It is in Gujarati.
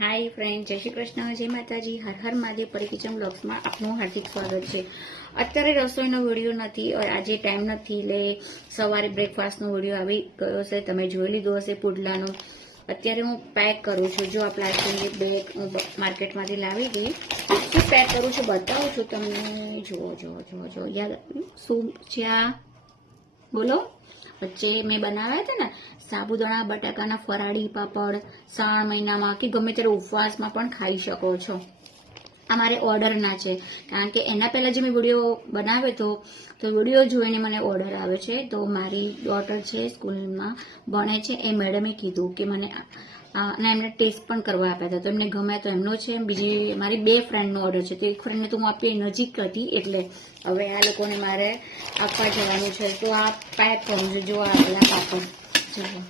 હાય ફ્રેન્ડ, જય શ્રી કૃષ્ણ, જય માતાજી, હર હર મહાદેવ. પરી કિચન બ્લોગ્સમાં આપનું હાર્દિક સ્વાગત છે. અત્યારે રસોઈનો વિડીયો નથી, આજે ટાઈમ નથી, એટલે સવારે બ્રેકફાસ્ટનો વિડીયો આવી ગયો છે. તમે જોઈ લીધો હશે પુડલાનો. અત્યારે હું પેક કરું છું. જો આ પ્લાસ્ટિકની બેગ હું માર્કેટમાંથી લાવી હતી, શું પેક કરું છું બતાવું છું તમને. જુઓ યાર, શું છે આ બોલો. વચ્ચે મેં બનાવ્યા હતા ને સાબુદાણા બટાકાના ફરાળી પાપડ, શ્રાવણ મહિનામાં કે ગમે ત્યારે ઉપવાસમાં પણ ખાઈ શકો છો. આ મારે ઓર્ડરના છે, કારણ કે એના પહેલાં જે મેં વિડીયો બનાવ્યો તો વિડીયો જોઈને મને ઓર્ડર આવ્યો છે. તો મારી ડોટર છે, સ્કૂલમાં ભણે છે, એ મેડમે કીધું કે મને અને એમને ટેસ્ટ પણ કરવા આપ્યા હતા, તો એમને ગમ્યા. તો એમનો છે, બીજી મારી 2 ફ્રેન્ડનો ઓર્ડર છે. તો એક ફ્રેન્ડને તો હું આપી નજીક હતી, એટલે હવે આ લોકોને મારે આપવા જવાનું છે. તો આ પેક કરું છું. જો આ પેલા પાપડ જુઓ.